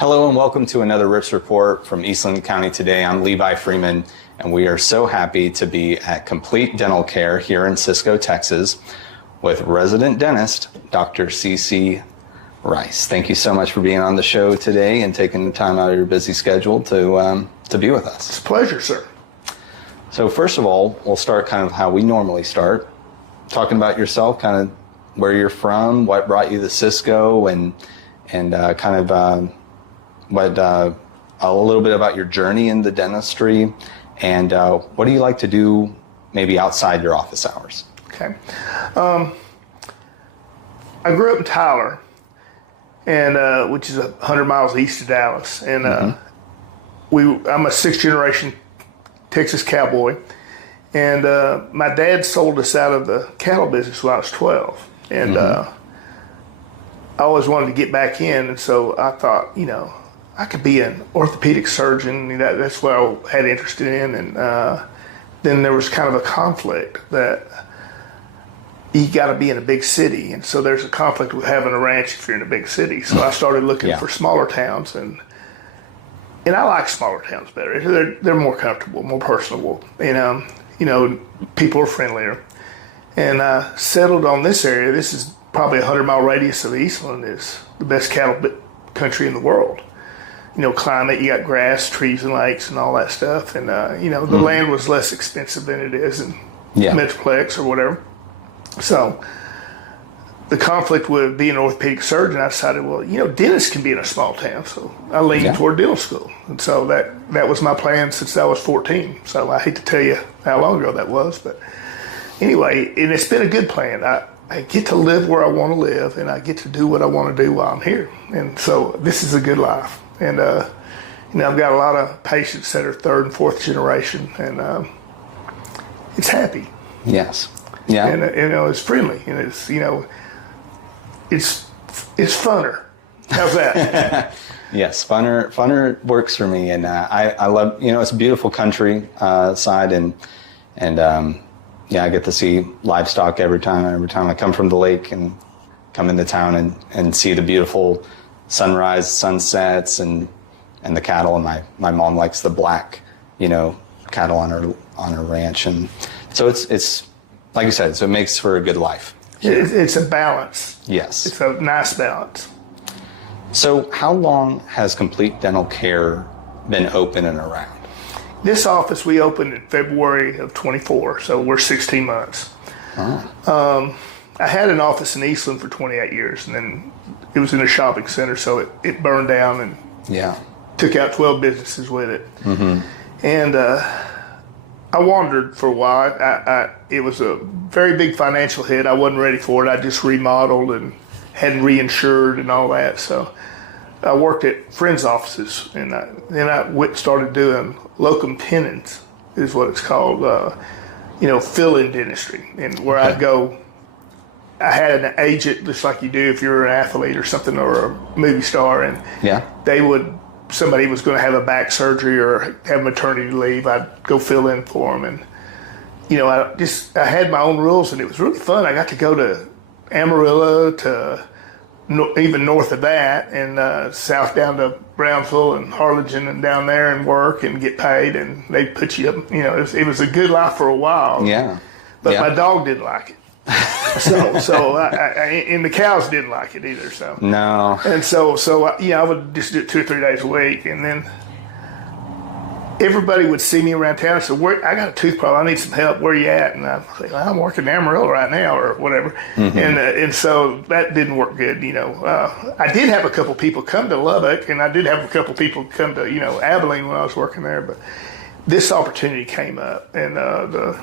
Hello and welcome to another Rips Report from Eastland County Today. I'm Levi Freeman, and we are so happy to be at Complete Dental Care here in Cisco, Texas, with resident dentist, Dr. C.C. Rice. Thank you so much for being on the show today and taking the time out of your busy schedule to be with us. It's a pleasure, sir. So first of all, we'll start kind of how we normally start, talking about yourself, kind of where you're from, what brought you to Cisco, and kind of a little bit about your journey in the dentistry, and what do you like to do maybe outside your office hours? Okay. I grew up in Tyler, and which is 100 miles east of Dallas, and I'm a sixth-generation Texas cowboy, and my dad sold us out of the cattle business when I was 12, and I always wanted to get back in, and so I thought, I could be an orthopedic surgeon. That's what I had interest in, and then there was kind of a conflict that you got to be in a big city, and so there's a conflict with having a ranch if you're in a big city. So I started looking for smaller towns, and I like smaller towns better. They're more comfortable, more personable, and people are friendlier. And I settled on this area. This is probably a 100-mile radius of Eastland. Is the best cattle country in the world. Climate, you got grass, trees, and lakes, and all that stuff. And, the land was less expensive than it is in Metroplex or whatever. So the conflict with being an orthopedic surgeon, I decided, dentists can be in a small town. So I leaned toward dental school. And so that was my plan since I was 14. So I hate to tell you how long ago that was. But anyway, and it's been a good plan. I get to live where I want to live, and I get to do what I want to do while I'm here. And so this is a good life. And, I've got a lot of patients that are third and fourth generation, and it's happy. Yes. Yeah. And, it's friendly, and it's funner. How's that? Yes, funner works for me, and I love, it's a beautiful country side, and I get to see livestock every time I come from the lake and come into town and see the beautiful sunrise, sunsets, and the cattle. And my mom likes the black, cattle on her ranch, and so it's like you said, so it makes for a good life. It's a balance. Yes, it's a nice balance. So how long has Complete Dental Care been open and around? This office we opened in February of 24, so we're 16 months. Oh. I had an office in Eastland for 28 years, and then it was in a shopping center, so it burned down and took out 12 businesses with it. Mm-hmm. And I wandered for a while. It was a very big financial hit. I wasn't ready for it. I just remodeled and hadn't reinsured and all that. So I worked at friends' offices, and then I started doing locum tenens, is what it's called, fill-in dentistry, and where I'd go. I had an agent, just like you do if you're an athlete or something, or a movie star, and somebody was going to have a back surgery or have maternity leave, I'd go fill in for them. And, I had my own rules, and it was really fun. I got to go to Amarillo, to even north of that, and south down to Brownsville and Harlingen and down there, and work and get paid, and they'd put you up. It was a good life for a while. Yeah. But my dog didn't like it. And the cows didn't like it either. So no. And so I would just do it 2 or 3 days a week, and then everybody would see me around town and say, I got a tooth problem. I need some help. Where you at? And I'd say, I'm working in Amarillo right now, or whatever. Mm-hmm. And so that didn't work good. I did have a couple people come to Lubbock, and I did have a couple people come to Abilene when I was working there. But this opportunity came up, and the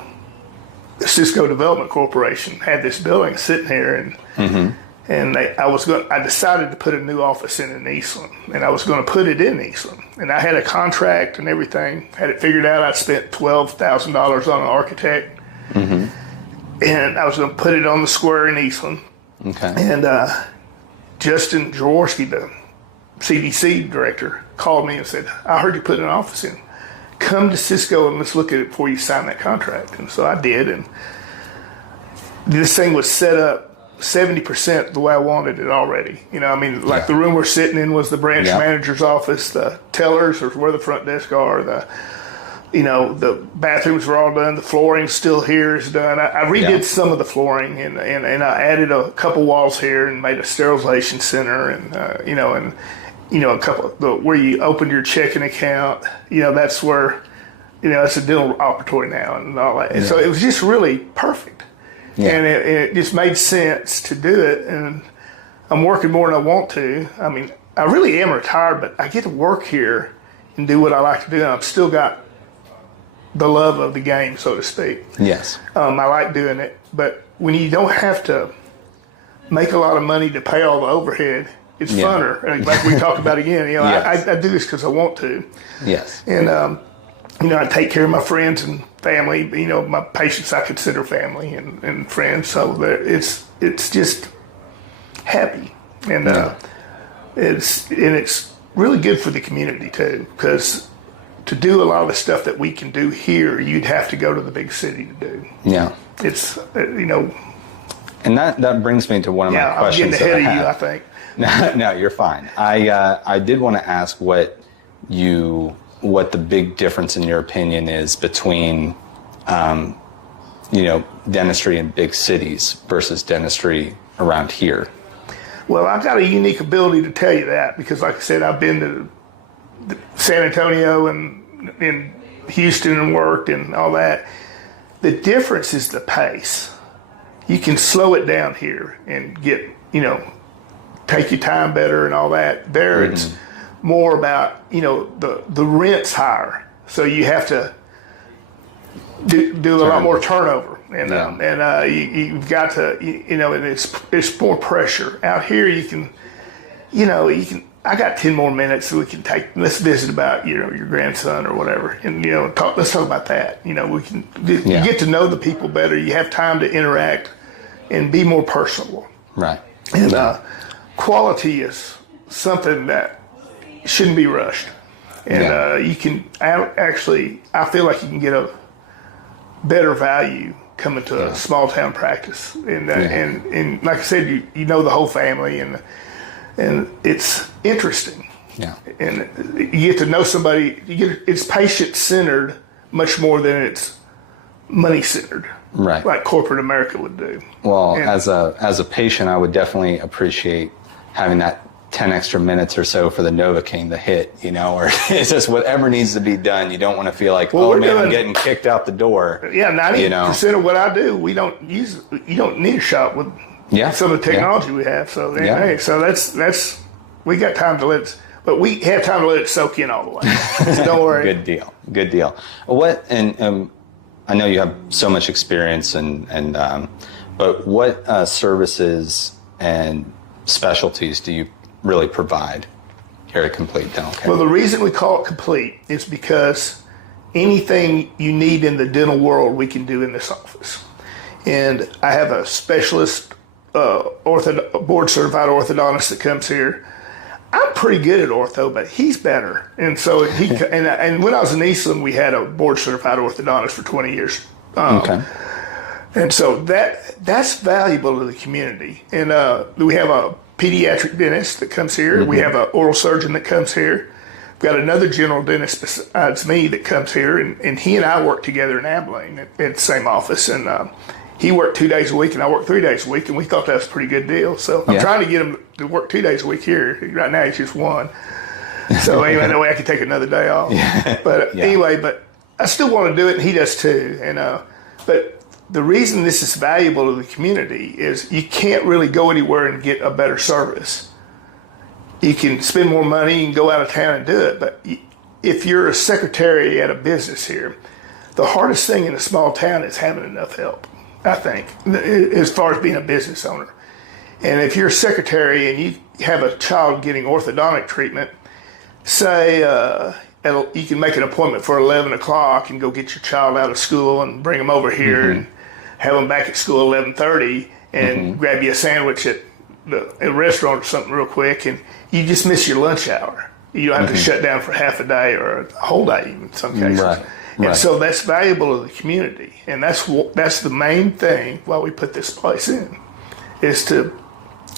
Cisco Development Corporation had this building sitting here, and I decided to put a new office in Eastland, and I was going to put it in Eastland, and I had a contract and everything, had it figured out. I spent $12,000 on an architect, and I was going to put it on the square in Eastland. Okay. And Justin Jaworski, the CDC director, called me and said, I heard you put an office in. Come to Cisco and let's look at it before you sign that contract. And so I did, and this thing was set up 70% the way I wanted it already. You know, I mean, like the room we're sitting in was the branch manager's office. The tellers are where the front desk are. The bathrooms were all done. The flooring still here is done. I redid some of the flooring and I added a couple walls here and made a sterilization center and a couple where you opened your checking account. You know, that's where, it's a dental operatory now and all that. And so it was just really perfect. Yeah. And it just made sense to do it. And I'm working more than I want to. I mean, I really am retired, but I get to work here and do what I like to do. And I've still got the love of the game, so to speak. Yes. I like doing it. But when you don't have to make a lot of money to pay all the overhead, it's funner. Like we talked about again, I do this because I want to. Yes. And, I take care of my friends and family. My patients I consider family and friends. So it's just happy. And it's really good for the community too, because to do a lot of the stuff that we can do here, you'd have to go to the big city to do. Yeah. It's, And that brings me to one of my questions. I'm getting ahead of you, I think. No, you're fine. I did want to ask what the big difference in your opinion is between, dentistry in big cities versus dentistry around here. Well, I've got a unique ability to tell you that because, like I said, I've been to San Antonio and in Houston and worked and all that. The difference is the pace. You can slow it down here and get, take your time better and all that. There it's more about, the rent's higher. So you have to do a lot more turnover. And you've got to, and it's more pressure. Out here you can, I got 10 more minutes so we can let's visit about, your grandson or whatever. And, let's talk about that. You get to know the people better. You have time to interact and be more personable. Right. And quality is something that shouldn't be rushed. And you can actually, I feel like you can get a better value coming to a small town practice. And like I said, you know the whole family and it's interesting. Yeah. And you get to know somebody, it's patient centered much more than it's money centered. Right. Like corporate America would do. Well, as a patient, I would definitely appreciate having that 10 extra minutes or so for the Novocaine, the hit, or it's just whatever needs to be done. You don't want to feel like, I'm getting kicked out the door. Yeah, 90% of what I do, you don't need a shot with some of the technology we have. So, so that's we got time to let it, but we have time to let it soak in all the way. So don't worry. Good deal. What, and I know you have so much experience but what services and specialties do you really provide here at Complete Dental Care? Well, the reason we call it Complete is because anything you need in the dental world, we can do in this office. And I have a specialist, board-certified orthodontist that comes here. I'm pretty good at ortho, but he's better. And so and when I was in Eastland, we had a board-certified orthodontist for 20 years. And so that's valuable to the community. And we have a pediatric dentist that comes here. We have an oral surgeon that comes here. We've got another general dentist besides me that comes here, and he and I work together in Abilene at the same office. And he worked 2 days a week, and I worked 3 days a week, and we thought that was a pretty good deal. So I'm trying to get him to work 2 days a week here. Right now, he's just one. So anyway, that way I can take another day off. But anyway, but I still want to do it, and he does too. And but the reason this is valuable to the community is you can't really go anywhere and get a better service. You can spend more money and go out of town and do it, but if you're a secretary at a business here, the hardest thing in a small town is having enough help, I think, as far as being a business owner. And if you're a secretary and you have a child getting orthodontic treatment, say you can make an appointment for 11 o'clock and go get your child out of school and bring them over here and have them back at school at 11:30 and grab you a sandwich at a restaurant or something real quick, and you just miss your lunch hour. You don't have to shut down for half a day or a whole day even in some cases. And so that's valuable to the community, and that's the main thing why we put this place in. is to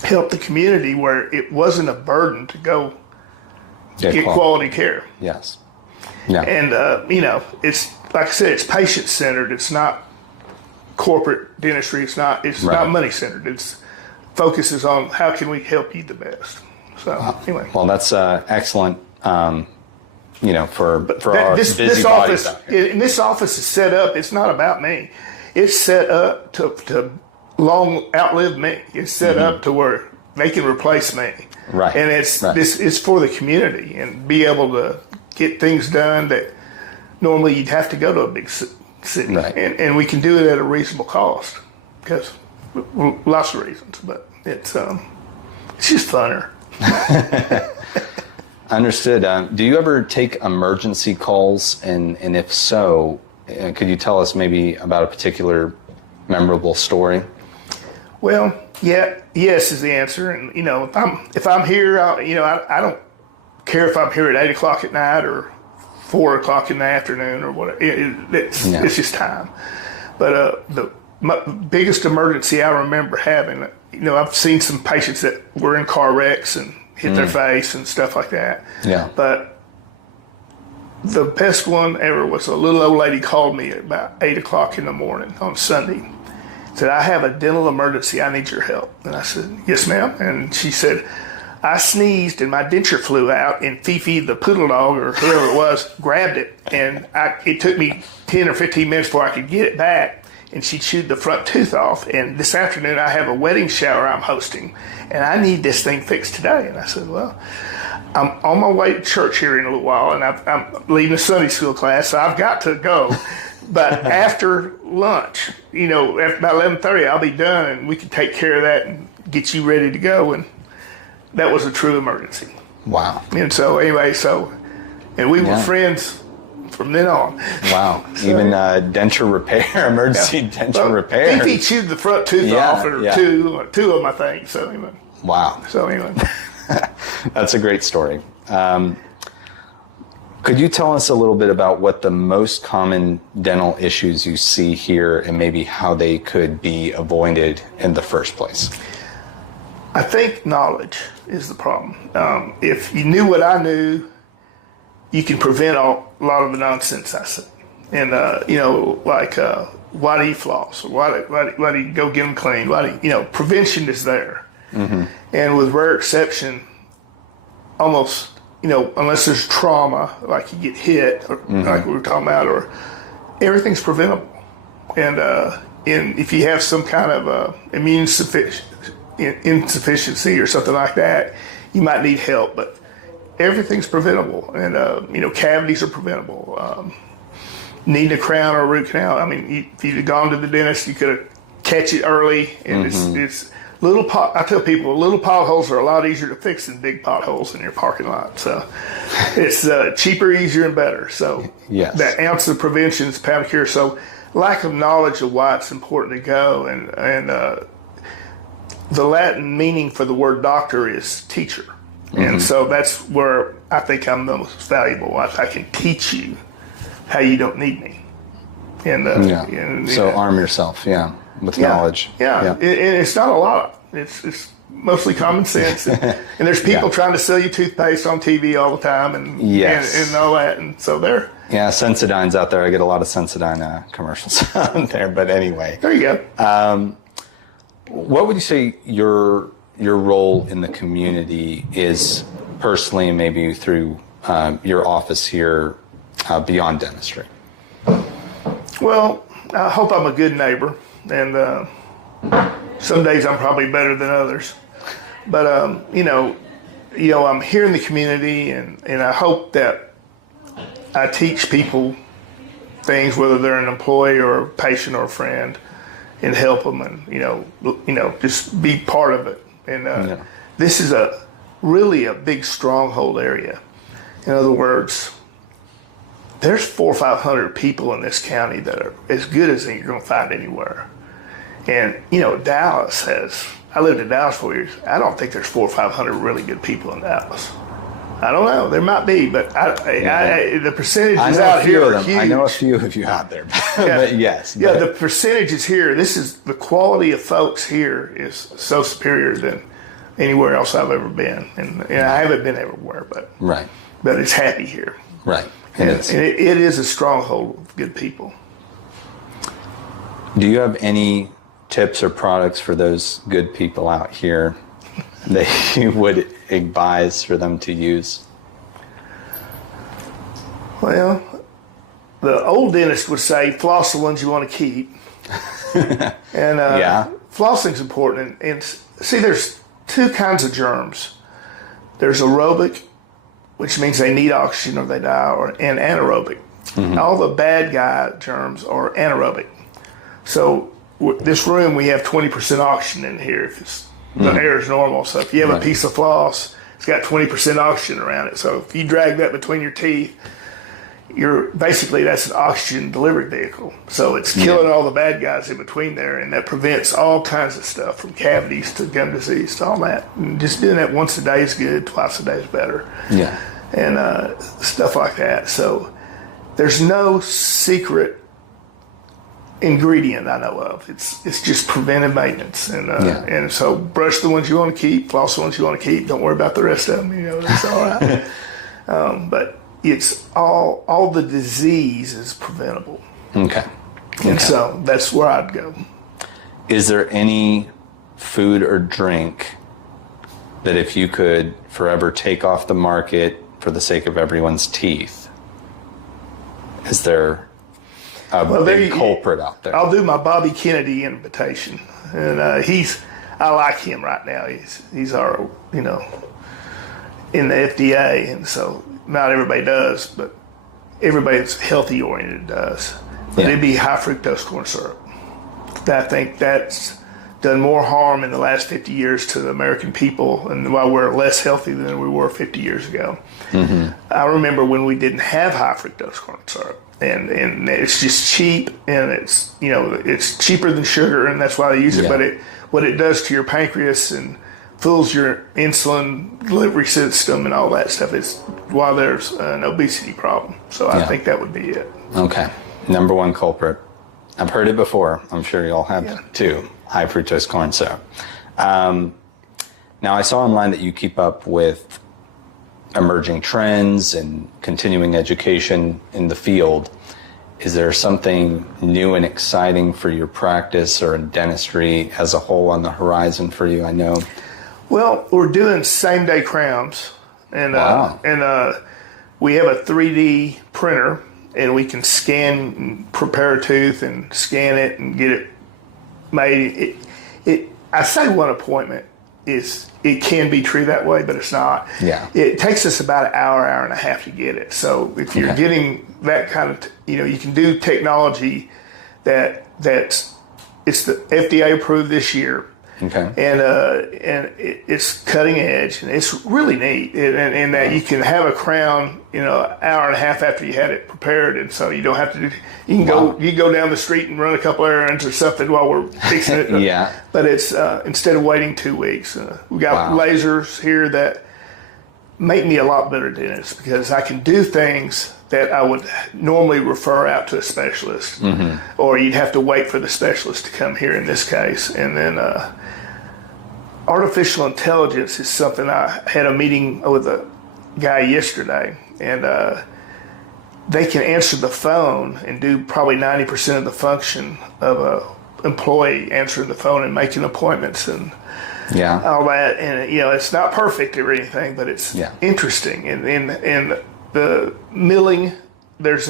help the community where it wasn't a burden to go get quality care. Yes. Yeah. And, it's, like I said, it's patient-centered. It's not corporate dentistry. It's not money-centered. It's focuses on how can we help you the best. So, anyway. Well, that's excellent, for our busy this bodies office, out here. and this office is set up, it's not about me. It's set up to long outlive me. It's set up to where they can replace me. Right. And it's for the community and be able to get things done that normally you'd have to go to a big city. Right. And we can do it at a reasonable cost because lots of reasons, but it's just funner. Understood. Do you ever take emergency calls? And if so, could you tell us maybe about a particular memorable story? Well, yes is the answer. And, if I'm here, I don't care if I'm here at 8 o'clock at night or 4 o'clock in the afternoon or whatever. It's just time. But the biggest emergency I remember having, I've seen some patients that were in car wrecks and hit their face and stuff like that. Yeah. But the best one ever was a little old lady called me at about 8 o'clock in the morning on Sunday. Said, I have a dental emergency. I need your help. And I said, yes, ma'am. And she said, I sneezed and my denture flew out, and Fifi, the poodle dog or whoever it was, grabbed it. And it took me 10 or 15 minutes before I could get it back. And she chewed the front tooth off. And this afternoon I have a wedding shower I'm hosting, and I need this thing fixed today. And I said, well, I'm on my way to church here in a little while, and I'm leaving a Sunday school class, so I've got to go. But after lunch, after about 11:30, I'll be done, and we can take care of that and get you ready to go. And that was a true emergency. Wow. And so anyway, and we were friends from then on. Wow. So, even denture repair, emergency denture repair. He chewed the front tooth off, or two of them, I think. So anyway. Wow. So anyway. That's a great story. Could you tell us a little bit about what the most common dental issues you see here and maybe how they could be avoided in the first place? I think knowledge is the problem. If you knew what I knew, you can prevent a lot of the nonsense I say. And, why do you floss? Or why do you go get them clean? Prevention is there. Mm-hmm. And with rare exception, almost, unless there's trauma, like you get hit, or like we were talking about, or everything's preventable. And if you have some kind of immune insufficiency or something like that, you might need help. But everything's preventable, and cavities are preventable. Needing a crown or a root canal. I mean, if you'd have gone to the dentist, you could catch it early, and it's little. I tell people, little potholes are a lot easier to fix than big potholes in your parking lot. So it's cheaper, easier, and better. So that ounce of prevention is pound of cure. So lack of knowledge of why it's important to go, and the Latin meaning for the word doctor is teacher. And so that's where I think I'm the most valuable. I can teach you how you don't need me. And so arm yourself, with knowledge. And it's not a lot. It's mostly common sense. And there's people trying to sell you toothpaste on TV all the time, and all that. And so they're Sensodine's out there. I get a lot of Sensodyne commercials out there. But anyway, there you go. What would you say your role in the community is personally, and maybe through your office here, beyond dentistry? Well, I hope I'm a good neighbor, and some days I'm probably better than others. But I'm here in the community, and I hope that I teach people things, whether they're an employee or a patient or a friend, and help them, and just be part of it. And this is really a big stronghold area. In other words, there's 400 or 500 people in this county that are as good as you're going to find anywhere. And Dallas I lived in Dallas for years. I don't think there's 400 or 500 really good people in Dallas. I don't know. There might be, but the percentages out here are huge. I know a few of you out there, but yes. Yeah, the percentages here, the quality of folks here is so superior than anywhere else I've ever been. And I haven't been everywhere, but it's happy here. Right. And it is a stronghold of good people. Do you have any tips or products for those good people out here that you would advise for them to use? Well, the old dentist would say floss the ones you want to keep. And flossing's important. And see, there's two kinds of germs. There's aerobic, which means they need oxygen or they die, and anaerobic. Mm-hmm. All the bad guy germs are anaerobic. So this room, we have 20% oxygen in here if the air is normal. So if you have a piece of floss, it's got 20% oxygen around it. So if you drag that between your teeth, that's an oxygen delivery vehicle. So it's killing all the bad guys in between there, and that prevents all kinds of stuff from cavities to gum disease to all that. And just doing that once a day is good, twice a day is better. Yeah. And stuff like that. So there's no secret ingredient I know of. It's just preventive maintenance. And so brush the ones you want to keep, floss the ones you want to keep. Don't worry about the rest of them. That's all right. But it's all the disease is preventable. Okay. And so that's where I'd go. Is there any food or drink that if you could forever take off the market for the sake of everyone's teeth, is there a big culprit out there? I'll do my Bobby Kennedy invitation. And I like him right now. He's our, in the FDA, and so not everybody does, but everybody that's healthy oriented does. But it'd be high fructose corn syrup. I think that's done more harm in the last 50 years to the American people, and while we're less healthy than we were 50 years ago. Mm-hmm. I remember when we didn't have high fructose corn syrup, and it's just cheap, and it's cheaper than sugar, and that's why they use it. But what it does to your pancreas and fools your insulin delivery system and all that stuff is why there's an obesity problem. So I think that would be it. Okay. Number one culprit. I've heard it before. I'm sure you all have too. High fructose corn syrup. Now I saw online that you keep up with emerging trends and continuing education in the field. Is there something new and exciting for your practice or in dentistry as a whole on the horizon for you? I know. Well, we're doing same-day crowns, and we have a 3D printer, and we can scan and prepare a tooth and scan it and get it made. I say one appointment it can be treated that way, but it's not. Yeah. It takes us about an hour and a half to get it. So if you're getting that kind of, you can do technology that's the FDA approved this year. Okay. And it's cutting edge, and it's really neat. And that you can have a crown, an hour and a half after you had it prepared, and so you don't have to. You can go down the street and run a couple errands or something while we're fixing it. But it's instead of waiting 2 weeks, we got lasers here that make me a lot better dentist because I can do things that I would normally refer out to a specialist, or you'd have to wait for the specialist to come here in this case, and then. Artificial intelligence is something. I had a meeting with a guy yesterday, and they can answer the phone and do probably 90% of the function of an employee answering the phone and making appointments and all that. And it's not perfect or anything, but it's interesting. And the milling, there's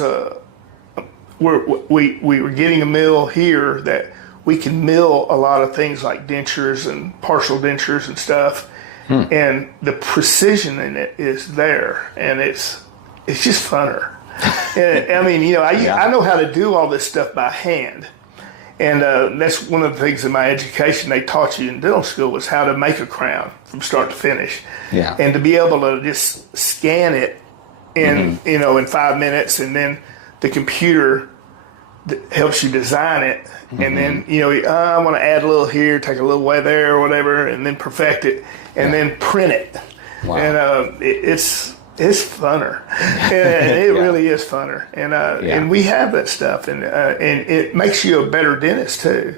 we were getting a mill here that. We can mill a lot of things like dentures and partial dentures and stuff, and the precision in it is there, and it's just funner. And, I know how to do all this stuff by hand, and that's one of the things in my education they taught you in dental school was how to make a crown from start to finish, and to be able to just scan it in in 5 minutes, and then the computer helps you design it, and then I want to add a little here, take a little away there or whatever, and then perfect it, and then print it. And it's it's funner, and it really is funner, and we have that stuff, and it makes you a better dentist too,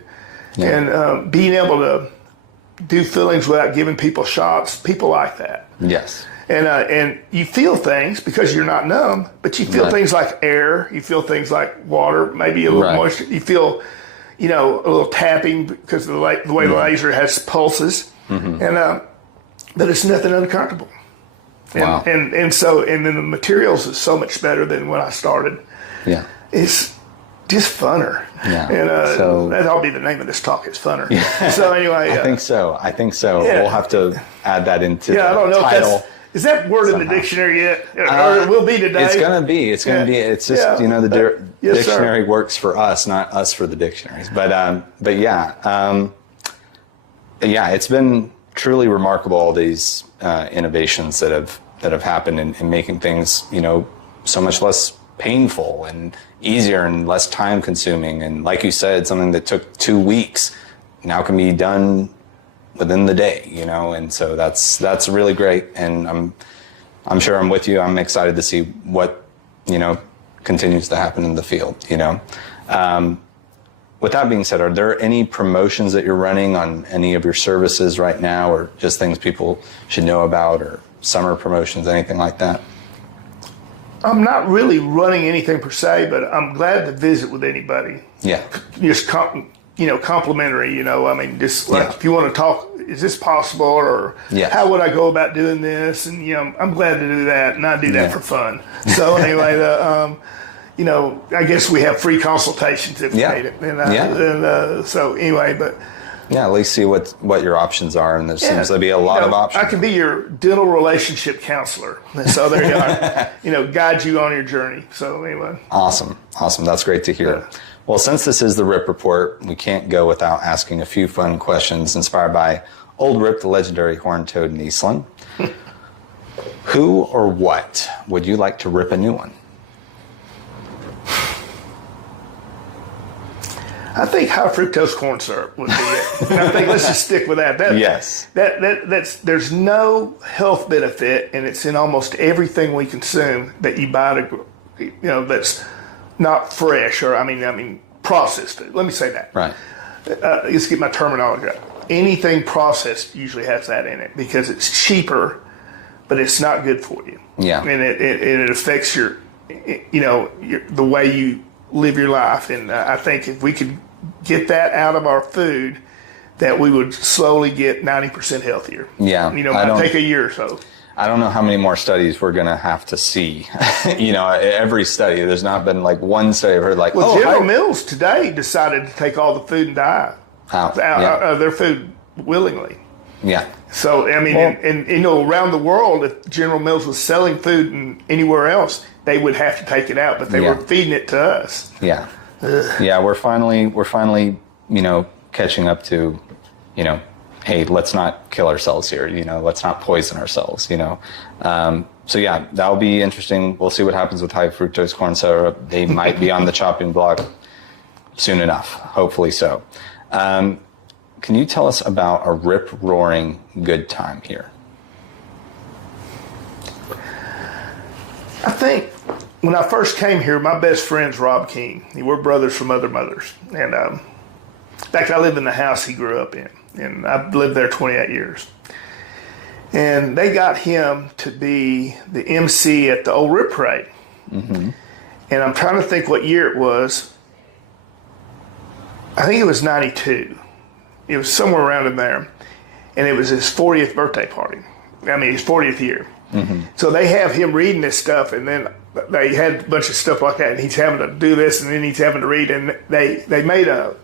and being able to do fillings without giving people shots, people like that. Yes. And you feel things because you're not numb, but you feel things like air, you feel things like water, maybe a little moisture, you feel, a little tapping because of the way the laser has pulses, and but it's nothing uncomfortable. Wow. And then the materials is so much better than when I started. Yeah. It's just funner. Yeah. And so that'll be the name of this talk, is funner. So anyway. I think so. Yeah. We'll have to add that into the I don't know title. Is that word in the dictionary yet? Or it will be today? It's going to be. It's going to be. It's just, the dictionary works for us, not us for the dictionaries. But it's been truly remarkable, all these innovations that have happened in making things, so much less painful and easier and less time consuming. And like you said, something that took 2 weeks now can be done within the day, and so that's really great. And I'm sure I'm with you. I'm excited to see what, continues to happen in the field, With that being said, are there any promotions that you're running on any of your services right now, or just things people should know about, or summer promotions, anything like that? I'm not really running anything per se, but I'm glad to visit with anybody. Yeah. Just complimentary, just like if you want to talk, is this possible, or how would I go about doing this? And, I'm glad to do that, and I do that for fun. So anyway, I guess we have free consultations if we need it. And so anyway, but. Yeah, at least see what your options are, and there seems to be a lot of options. I can be your dental relationship counselor. So there you are, guide you on your journey. So anyway. Awesome. That's great to hear. Yeah. Well, since this is the Rip Report, we can't go without asking a few fun questions inspired by Old Rip, the legendary horned toad in Eastland. Who or what would you like to rip a new one? I think high fructose corn syrup would be it. And I think let's just stick with that. That's there's no health benefit, and it's in almost everything we consume that you buy that's not fresh, or I mean processed food. Let me say that. Right. Let's get my terminology right. Anything processed usually has that in it because it's cheaper, but it's not good for you. Yeah. And it affects your the way you live your life. And I think if we could get that out of our food, that we would slowly get 90% healthier. Yeah. It might take a year or so. I don't know how many more studies we're going to have to see. Every study. There's not been like one study I've heard like, General Mills today decided to take all the food and dye out of their food willingly. Yeah. So, around the world, if General Mills was selling food anywhere else, they would have to take it out, but they were feeding it to us. Yeah. Yeah, we're finally, catching up to, hey, let's not kill ourselves here, let's not poison ourselves, So yeah, that'll be interesting. We'll see what happens with high fructose corn syrup. They might be on the chopping block soon enough, hopefully so. Can you tell us about a rip-roaring good time here? I think when I first came here, my best friend's Rob King. We're brothers from other mothers. And in fact, I live in the house he grew up in. And I've lived there 28 years. And they got him to be the MC at the Old Rip Parade. Mm-hmm. And I'm trying to think what year it was. I think it was 92. It was somewhere around in there. And it was his 40th birthday party. His 40th year. Mm-hmm. So they have him reading this stuff, and then they had a bunch of stuff like that, and he's having to do this, and then he's having to read, and they made a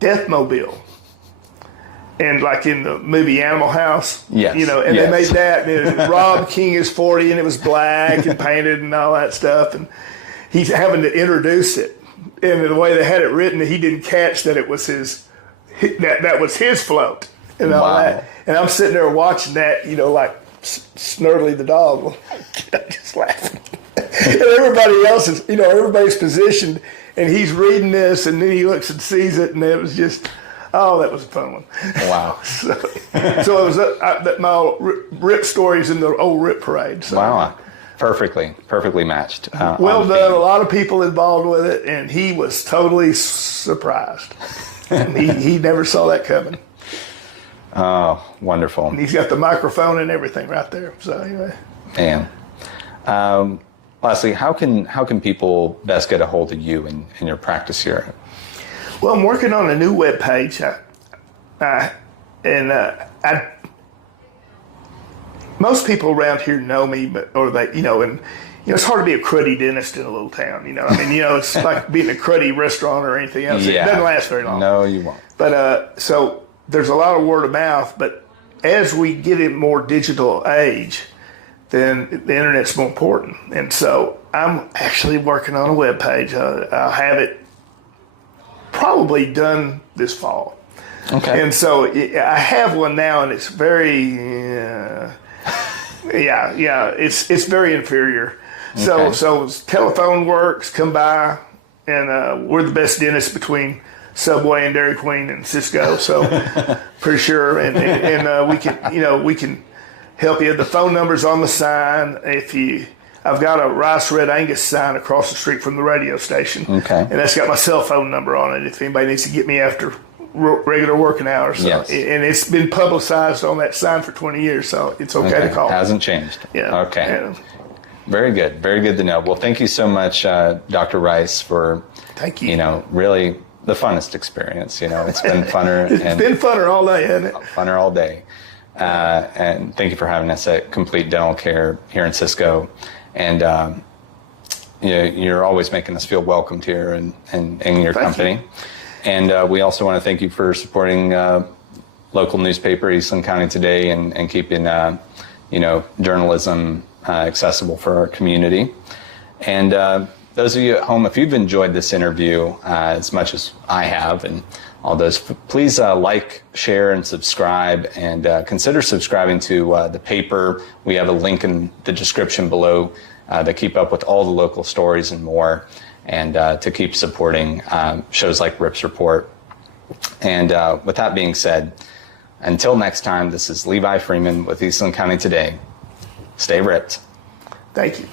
death mobile. And like in the movie Animal House, they made that, and Rob King is 40, and it was black and painted and all that stuff, and he's having to introduce it. And the way they had it written, he didn't catch that it was that was his float and all that. And I'm sitting there watching that, like Snurdly the dog, just laughing. And everybody else is, everybody's positioned, and he's reading this, and then he looks and sees it, and it was just, that was a fun one. Wow. So it was my rip stories in the Old Rip Parade. So. Wow. perfectly matched. Well done. A lot of people involved with it, and he was totally surprised. he never saw that coming. Oh, wonderful. And he's got the microphone and everything right there. So anyway. Man. Lastly, how can people best get a hold of you in your practice here? Well, I'm working on a new web page. Most people around here know me, it's hard to be a cruddy dentist in a little town. It's like being a cruddy restaurant or anything else. Yeah. It doesn't last very long. No, you won't. But so there's a lot of word of mouth. But as we get in more digital age, then the internet's more important. And so I'm actually working on a web page. I'll have it probably done this fall. Okay. And so I have one now, and it's very, it's very inferior. So telephone works, come by, and we're the best dentist between Subway and Dairy Queen and Cisco. So pretty sure, and we can help you. The phone number's on the sign. I've got a Rice Red Angus sign across the street from the radio station. Okay. And that's got my cell phone number on it if anybody needs to get me after regular working hours. So, yes. And it's been publicized on that sign for 20 years, so it's okay to call. Hasn't changed. Yeah. Okay. Yeah. Very good. Very good to know. Well, thank you so much, Dr. Rice, for, Thank you. Really the funnest experience. It's been funner. It's been funner all day, hasn't it? Funner all day. And thank you for having us at Complete Dental Care here in Cisco. And you're always making us feel welcomed here in your company. You. And we also want to thank you for supporting local newspaper, Eastland County Today, and keeping journalism accessible for our community. And those of you at home, if you've enjoyed this interview as much as I have, and all those, please like, share, and subscribe, and consider subscribing to the paper. We have a link in the description below to keep up with all the local stories and more, and to keep supporting shows like Rips Report. And with that being said, until next time, this is Levi Freeman with Eastland County Today. Stay ripped. Thank you.